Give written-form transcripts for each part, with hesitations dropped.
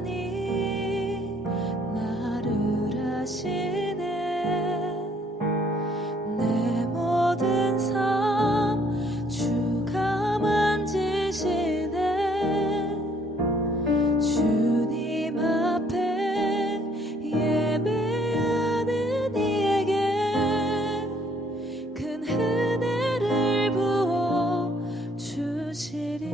주님만이 나를 아시네. 내 모든 삶 주가 만지시네. 주님 앞에 예배하는 이에게 큰 은혜를 부어 주시리.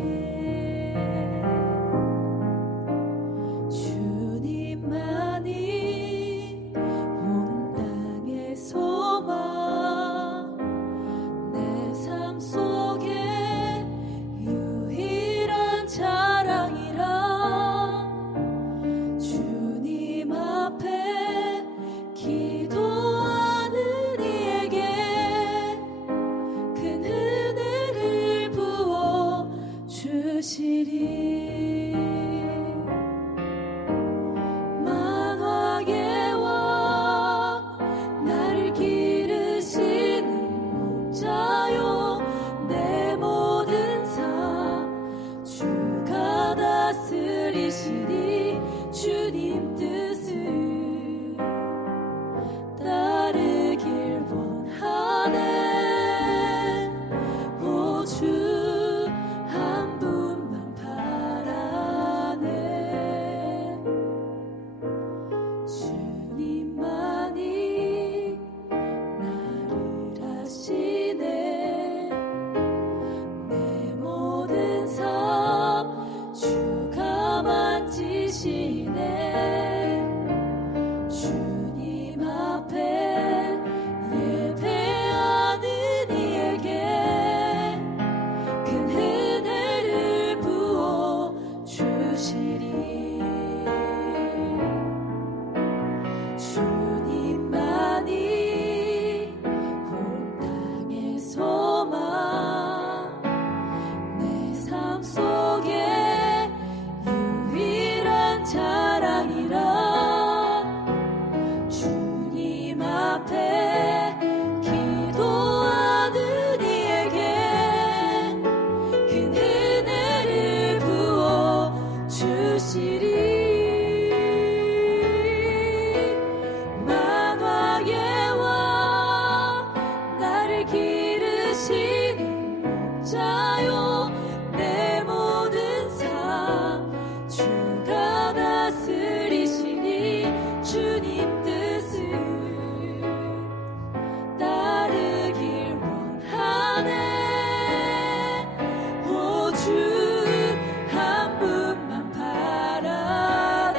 주님만이 온 땅의 소망, 내 삶 속에 유일한 자랑이라. 주님 앞에 기도하는 이에게 큰 은혜를 부어 주시리. 만왕의 왕 나를 기르시는 목자요, 내 모든 삶 주가 다스리시니. 주님 뜻을 따르길 원하네. 오 주 한 분만 바라네. 주님만이 나를 아시네. 내 모든 삶 주가 만지시네. 주님 앞에 예배하는 이에게 큰 은혜를 부어 주시리. 주님만이 온 땅의 소망, 내 삶 속에 유일한 자랑이라. 주님 앞에 기도하는 이에게 큰 은혜를 부어 주시리. 만왕의 왕 나를 기르시는 목자요, 내 모든 삶 주가 다스리시니. 주님 뜻을 따르길 원하네. 오 주 한 분만 바라네.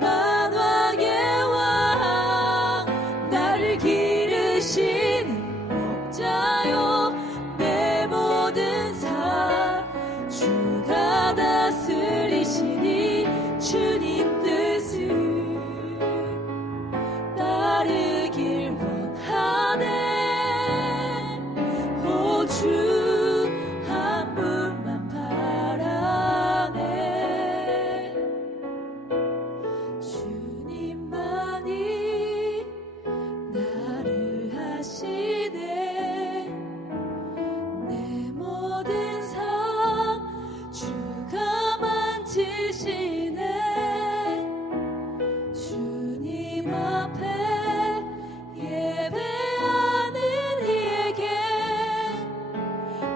만왕의 왕 나를 기르시는 목자요, 내 모든 삶 주가 다스리시니. 주님 뜻을 따르길 원하네. 오 주 한 분만 바라네. 주님만이 나를 아시네. 내 모든 삶 주가 만지시네. 주님 앞에 예배하는 이에게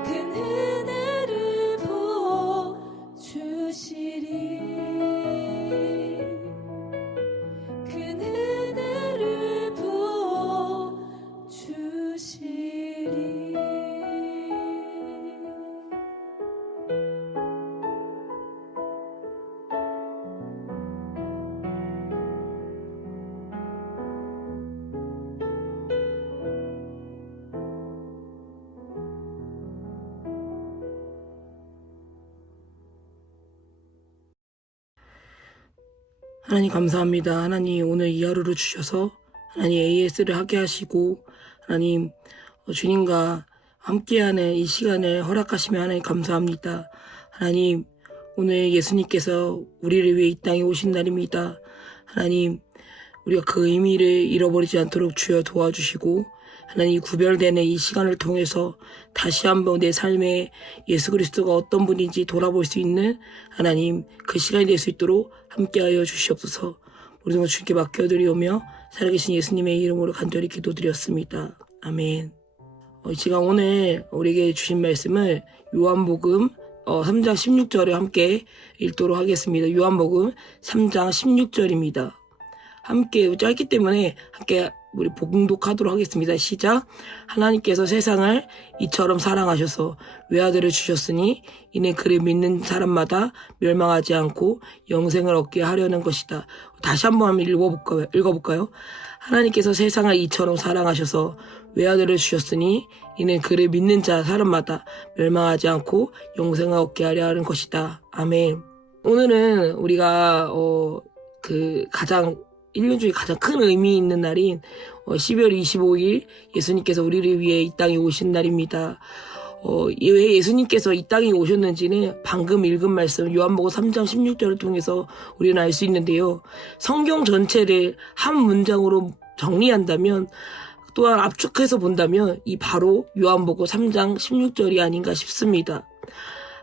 큰 은혜를 부어 주시리. 큰 은혜를 부어 주시리. 하나님 감사합니다. 하나님 오늘 이 하루를 주셔서 하나님 AS를 하게 하시고 하나님 주님과 함께하는 이 시간을 허락하시면 하나님 감사합니다. 하나님, 오늘 예수님께서 우리를 위해 이 땅에 오신 날입니다. 하나님, 우리가 그 의미를 잃어버리지 않도록 주여 도와주시고, 하나님 구별되는 이 시간을 통해서 다시 한번 내 삶에 예수 그리스도가 어떤 분인지 돌아볼 수 있는 하나님 그 시간이 될 수 있도록 함께하여 주시옵소서. 우리 동안 주님께 맡겨드리오며 살아계신 예수님의 이름으로 간절히 기도드렸습니다. 아멘. 제가 오늘 우리에게 주신 말씀을 요한복음 3장 16절에 함께 읽도록 하겠습니다. 요한복음 3장 16절입니다. 함께 짧기 때문에 함께 우리 봉독하도록 하겠습니다. 시작. 하나님께서 세상을 이처럼 사랑하셔서 외아들을 주셨으니 이는 그를 믿는 사람마다 멸망하지 않고 영생을 얻게 하려는 것이다. 다시 한번 읽어볼까요? 하나님께서 세상을 이처럼 사랑하셔서 외아들을 주셨으니 이는 그를 믿는 사람마다 멸망하지 않고 영생을 얻게 하려 하는 것이다. 아멘. 오늘은 우리가 1년 중에 가장 큰 의미 있는 날인 12월 25일 예수님께서 우리를 위해 이 땅에 오신 날입니다. 왜 예수님께서 이 땅에 오셨는지는 방금 읽은 말씀 요한복음 3장 16절을 통해서 우리는 알 수 있는데요. 성경 전체를 한 문장으로 정리한다면 또한 압축해서 본다면 이 바로 요한복음 3장 16절이 아닌가 싶습니다.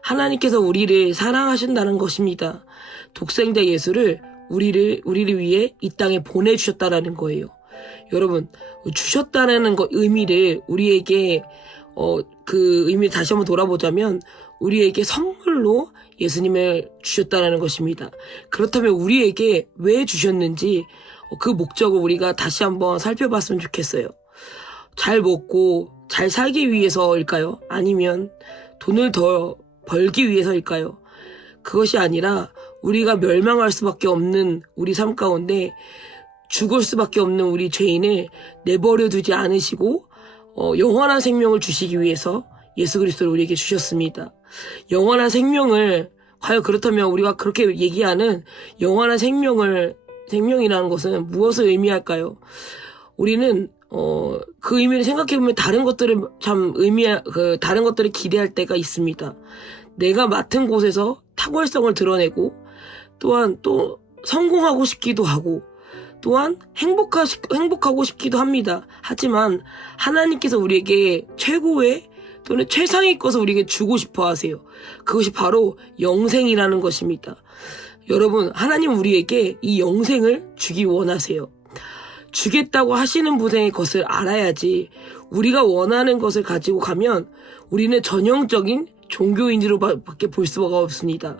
하나님께서 우리를 사랑하신다는 것입니다. 독생자 예수를 우리를 위해 이 땅에 보내주셨다라는 거예요. 여러분, 주셨다라는 의미를 우리에게 그 의미를 다시 한번 돌아보자면 우리에게 선물로 예수님을 주셨다라는 것입니다. 그렇다면 우리에게 왜 주셨는지 그 목적을 우리가 다시 한번 살펴봤으면 좋겠어요. 잘 먹고 잘 살기 위해서일까요? 아니면 돈을 더 벌기 위해서일까요? 그것이 아니라 우리가 멸망할 수밖에 없는 우리 삶 가운데 죽을 수밖에 없는 우리 죄인을 내버려 두지 않으시고 영원한 생명을 주시기 위해서 예수 그리스도를 우리에게 주셨습니다. 영원한 생명을 과연 그렇다면 우리가 그렇게 얘기하는 영원한 생명이라는 것은 무엇을 의미할까요? 우리는 그 의미를 생각해보면 다른 것들을 다른 것들을 기대할 때가 있습니다. 내가 맡은 곳에서 탁월성을 드러내고 또한 또 성공하고 싶기도 하고 또한 행복하고 싶기도 합니다. 하지만 하나님께서 우리에게 최고의 또는 최상의 것을 우리에게 주고 싶어 하세요. 그것이 바로 영생이라는 것입니다. 여러분, 하나님 우리에게 이 영생을 주기 원하세요. 주겠다고 하시는 분의 것을 알아야지 우리가 원하는 것을 가지고 가면 우리는 전형적인 종교인으로밖에 볼 수가 없습니다.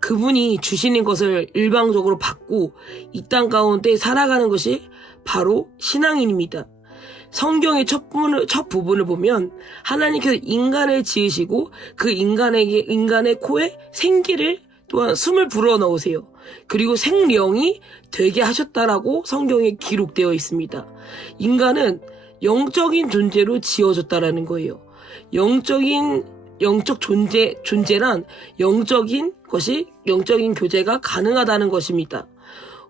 그분이 주시는 것을 일방적으로 받고 이 땅 가운데 살아가는 것이 바로 신앙인입니다. 성경의 첫 부분을 보면 하나님께서 인간을 지으시고 그 인간의 코에 생기를 또한 숨을 불어넣으세요. 그리고 생령이 되게 하셨다라고 성경에 기록되어 있습니다. 인간은 영적인 존재로 지어졌다라는 거예요. 영적 존재란 영적인 교제가 가능하다는 것입니다.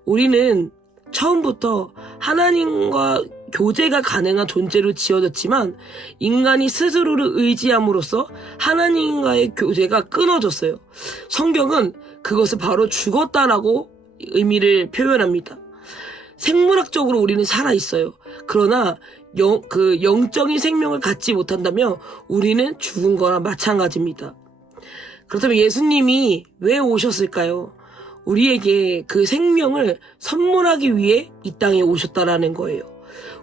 우리는 처음부터 하나님과 교제가 가능한 존재로 지어졌지만 인간이 스스로를 의지함으로써 하나님과의 교제가 끊어졌어요. 성경은 그것을 바로 죽었다라고 의미를 표현합니다. 생물학적으로 우리는 살아있어요. 그러나 영적인 생명을 갖지 못한다면 우리는 죽은 거나 마찬가지입니다. 그렇다면 예수님이 왜 오셨을까요? 우리에게 그 생명을 선물하기 위해 이 땅에 오셨다라는 거예요.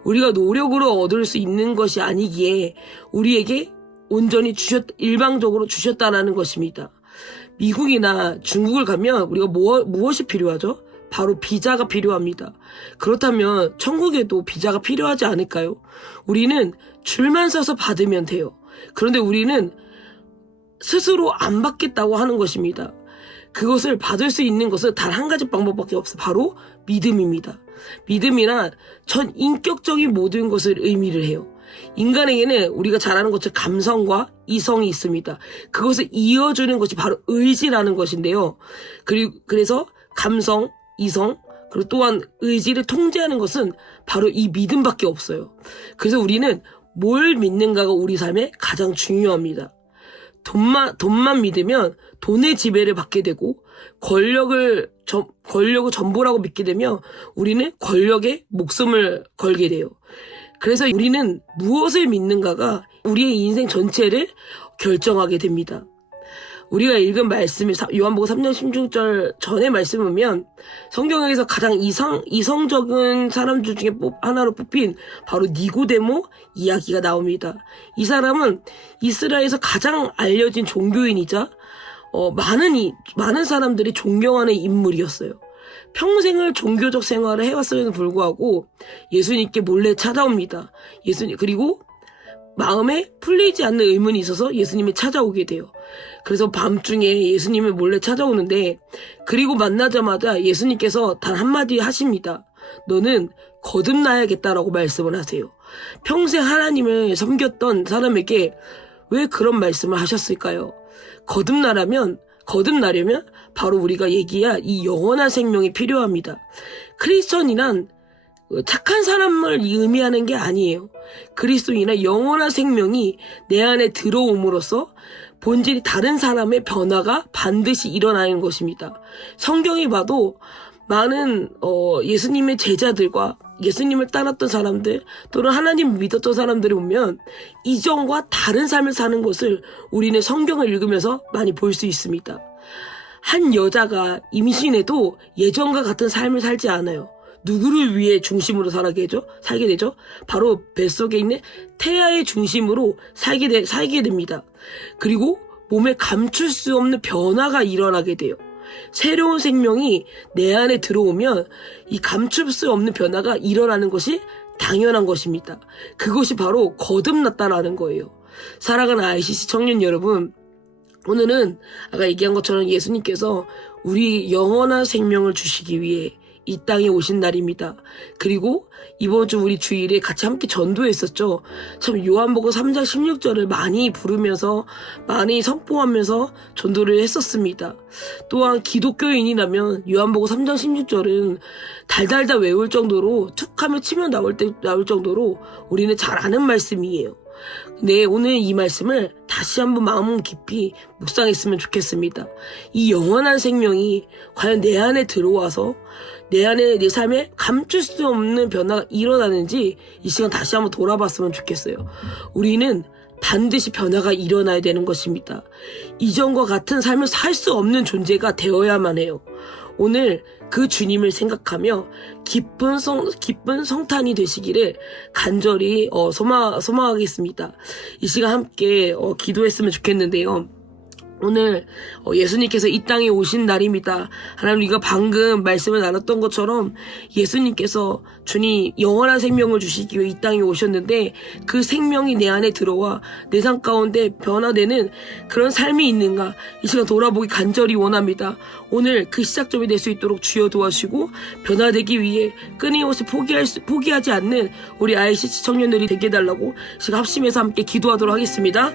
우리가 노력으로 얻을 수 있는 것이 아니기에 우리에게 온전히 일방적으로 주셨다라는 것입니다. 미국이나 중국을 가면 우리가 무엇이 필요하죠? 바로 비자가 필요합니다. 그렇다면 천국에도 비자가 필요하지 않을까요? 우리는 줄만 서서 받으면 돼요. 그런데 우리는 스스로 안 받겠다고 하는 것입니다. 그것을 받을 수 있는 것은 단 한 가지 방법밖에 없어요. 바로 믿음입니다. 믿음이란 전 인격적인 모든 것을 의미를 해요. 인간에게는 우리가 잘 아는 것처럼 감성과 이성이 있습니다. 그것을 이어주는 것이 바로 의지라는 것인데요. 그래서 감성, 이성, 그리고 또한 의지를 통제하는 것은 바로 이 믿음밖에 없어요. 그래서 우리는 뭘 믿는가가 우리 삶에 가장 중요합니다. 돈만 믿으면 돈의 지배를 받게 되고 권력을 전부라고 믿게 되면 우리는 권력에 목숨을 걸게 돼요. 그래서 우리는 무엇을 믿는가가 우리의 인생 전체를 결정하게 됩니다. 우리가 읽은 말씀이 요한복음 3장 16절 전의 말씀 보면 성경에서 가장 이성적인 사람들 중에 하나로 뽑힌 바로 니고데모 이야기가 나옵니다. 이 사람은 이스라엘에서 가장 알려진 종교인이자 많은 사람들이 존경하는 인물이었어요. 평생을 종교적 생활을 해왔음에도 불구하고 예수님께 몰래 찾아옵니다. 그리고 마음에 풀리지 않는 의문이 있어서 예수님이 찾아오게 돼요. 그래서 밤중에 예수님을 몰래 찾아오는데 그리고 만나자마자 예수님께서 단 한마디 하십니다. 너는 거듭나야겠다라고 말씀을 하세요. 평생 하나님을 섬겼던 사람에게 왜 그런 말씀을 하셨을까요? 거듭나려면 바로 우리가 얘기한 이 영원한 생명이 필요합니다. 크리스천이란 착한 사람을 의미하는 게 아니에요. 그리스도인은 영원한 생명이 내 안에 들어옴으로써 본질이 다른 사람의 변화가 반드시 일어나는 것입니다. 성경이 봐도 많은 예수님의 제자들과 예수님을 따랐던 사람들 또는 하나님을 믿었던 사람들을 보면 이전과 다른 삶을 사는 것을 우리는 성경을 읽으면서 많이 볼 수 있습니다. 한 여자가 임신해도 예전과 같은 삶을 살지 않아요. 누구를 위해 중심으로 살게 되죠? 바로 뱃속에 있는 태아의 중심으로 살게 됩니다. 그리고 몸에 감출 수 없는 변화가 일어나게 돼요. 새로운 생명이 내 안에 들어오면 이 감출 수 없는 변화가 일어나는 것이 당연한 것입니다. 그것이 바로 거듭났다라는 거예요. 사랑하는 ICC 청년 여러분, 오늘은 아까 얘기한 것처럼 예수님께서 우리 영원한 생명을 주시기 위해 이 땅에 오신 날입니다. 그리고 이번 주 우리 주일에 같이 함께 전도했었죠. 참 요한복음 3장 16절을 많이 부르면서 많이 선포하면서 전도를 했었습니다. 또한 기독교인이라면 요한복음 3장 16절은 달달달 외울 정도로 툭하면 치면 나올 정도로 우리는 잘 아는 말씀이에요. 네, 오늘 이 말씀을 다시 한번 마음 깊이 묵상했으면 좋겠습니다. 이 영원한 생명이 과연 내 안에 들어와서 내 삶에 감출 수 없는 변화가 일어나는지 이 시간 다시 한번 돌아봤으면 좋겠어요. 우리는 반드시 변화가 일어나야 되는 것입니다. 이전과 같은 삶을 살 수 없는 존재가 되어야만 해요. 오늘 그 주님을 생각하며 기쁜 성탄이 되시기를 간절히 소망하겠습니다. 이 시간 함께 기도했으면 좋겠는데요. 오늘 예수님께서 이 땅에 오신 날입니다. 하나님, 우리가 방금 말씀을 나눴던 것처럼 예수님께서 주님 영원한 생명을 주시기 위해 이 땅에 오셨는데 그 생명이 내 안에 들어와 내 삶 가운데 변화되는 그런 삶이 있는가, 이 시간 돌아보기 간절히 원합니다. 오늘 그 시작점이 될 수 있도록 주여 도와주시고 변화되기 위해 끊임없이 포기하지 않는 우리 ICC 청년들이 되게 해달라고 지금 합심해서 함께 기도하도록 하겠습니다.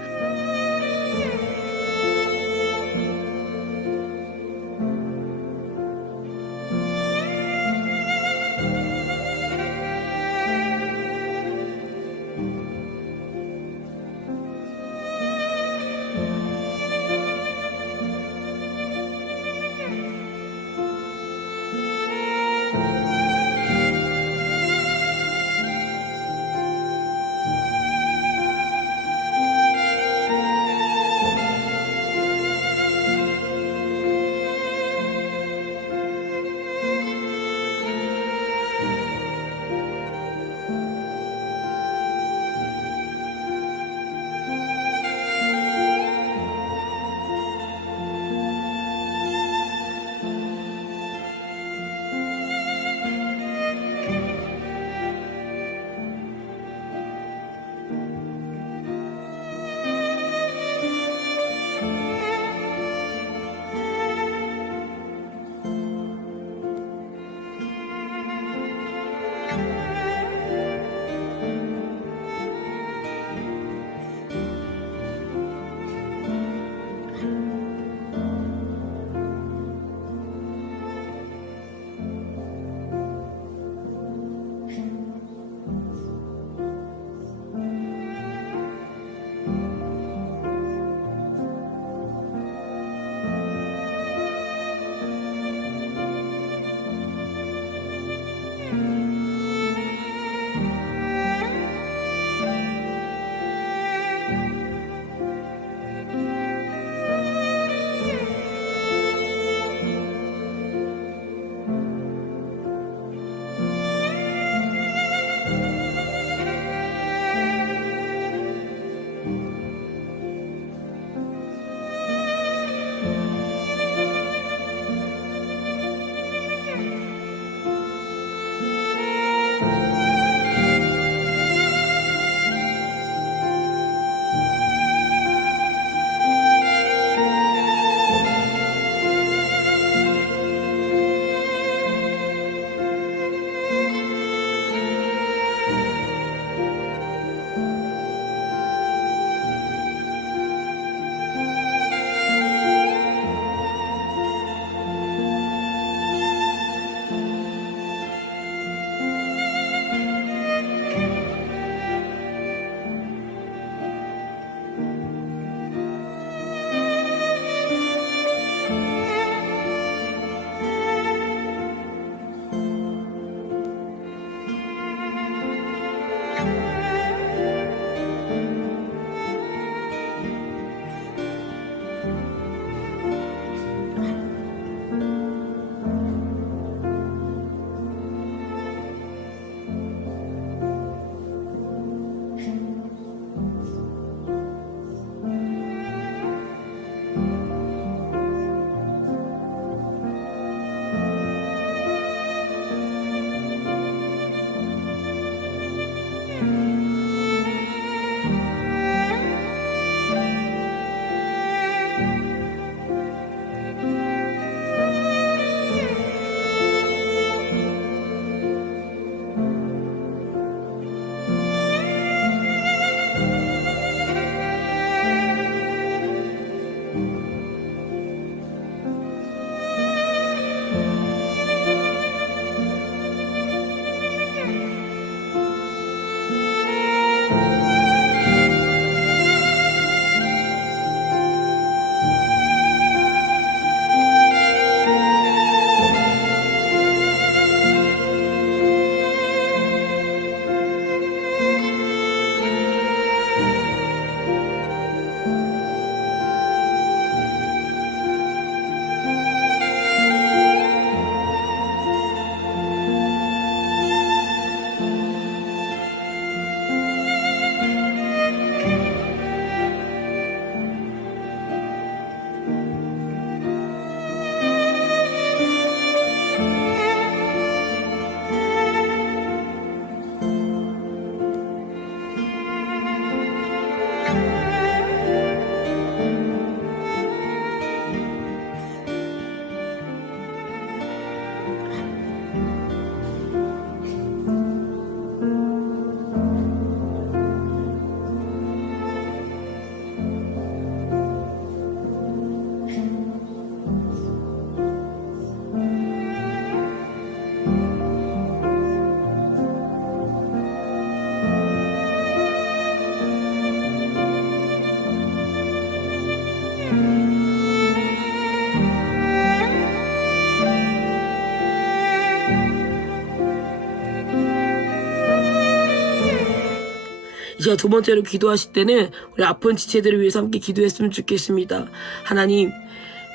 시간 두 번째로 기도하실 때는 우리 아픈 지체들을 위해서 함께 기도했으면 좋겠습니다. 하나님,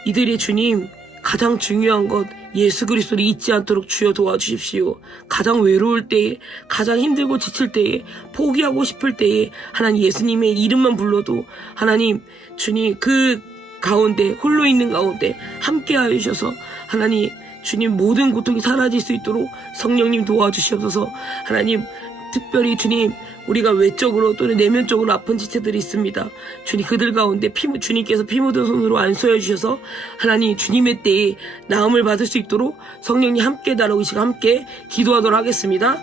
이들의 주님, 가장 중요한 것 예수 그리스도를 잊지 않도록 주여 도와주십시오. 가장 외로울 때에, 가장 힘들고 지칠 때에, 포기하고 싶을 때에 하나님 예수님의 이름만 불러도 하나님 주님 그 가운데 홀로 있는 가운데 함께하여 주셔서 하나님 주님 모든 고통이 사라질 수 있도록 성령님 도와주시옵소서. 하나님 특별히 주님 우리가 외적으로 또는 내면적으로 아픈 지체들이 있습니다. 주님 그들 가운데 주님께서 피 묻은 손으로 안수해 주셔서 하나님 주님의 때에 나음을 받을 수 있도록 성령님 함께 달라고 이 시간 함께 기도하도록 하겠습니다.